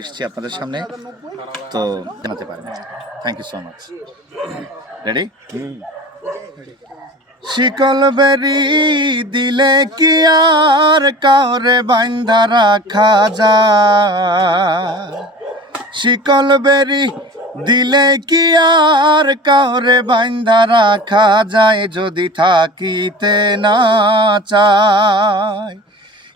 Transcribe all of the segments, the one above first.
এসেছি আপনাদের সামনে, তো জানাতে পারেন। Thank you so much. Ready? শিকল বেরি দিলে কি আর কাউরে বাইন্ধা রাখা যায়? শিকল বেরি দিলে কি আর কাউরে বাইন্ধা রাখা যায়? যদি থাকিতে না চায়,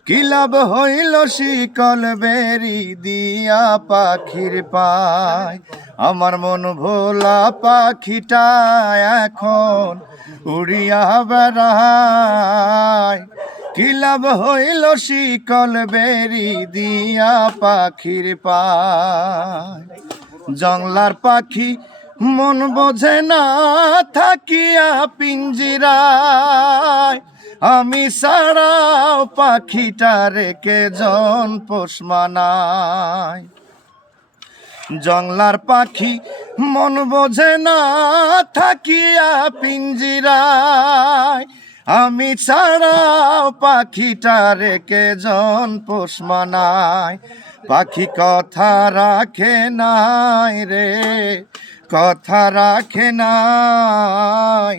কি লাভ হইল শিকল বেরি দিয়া পাখির পায়? আমার মন ভোলা পাখিটা এখন উড়িয়া বেড়ায়। কি লাভ হইল শিকল বেরি দিয়া পাখির পায়? জংলার পাখি মন বোঝে না থাকিয়া পিঞ্জিরায়, আমি ছাড়াও পাখিটা রেখে জন পোষ মানায়। জংলার পাখি মন বোঝে না থাকিয়া পিঞ্জিরায়, আমি ছাড়াও পাখিটা রেখে জন পোষ মানায়। পাখি কথা রাখে নাই রে, কথা রাখে নাই।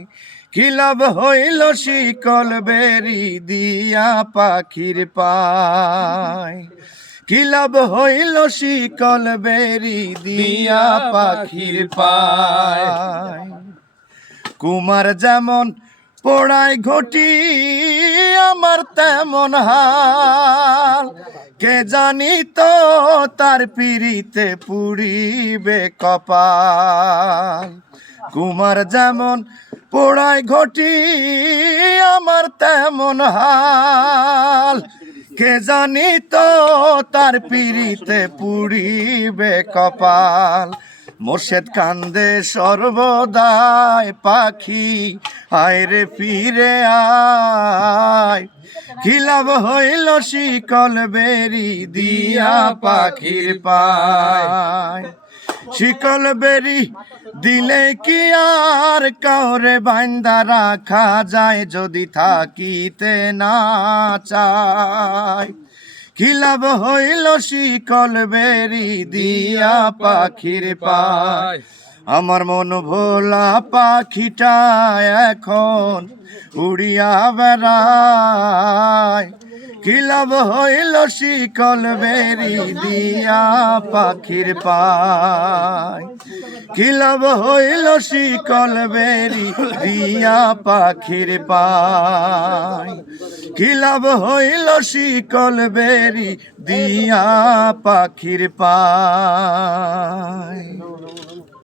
কি লাভ হইল শিকল বেরি দিয়া পাখির পায়? কি লাভ হইল শিকল বেরি দিয়া পাখির পায়? কুমার যেমন পোড়ায় ঘটি আমার তেমন হাল, কে জানি তো তার পিড়িতে পুড়িবে কপাল। কুমার যেমন পোড়ায় ঘটি আমার তেমন হাল, কে জানি তো তার পিড়িতে পুড়িবে কপাল। মোর্শেদ কান্দে সর্বদাই পাখি আয় রে ফিরে আয়। কি লাভ হইল শিকল বেরি দিয়া পাখির পায়? শিকল বেরি দিলে কি আর কাউরে বাইন্ধা রাখা যায়? যদি থাকিতে না চায়, কি লাভ হইল শিকল বেরি দিয়া পাখির পায়? আমার মন ভোলা পাখিটা এখন উড়িয়া বেড়ায়। কি লাভ হইল শিকল বেরি দিয়া পাখির পায়? কি লাভ হইল শিকল বেরি দিয়া পাখির পায়? কি লাভ হইল শিকল বেরি দিয়া পাখির পায়?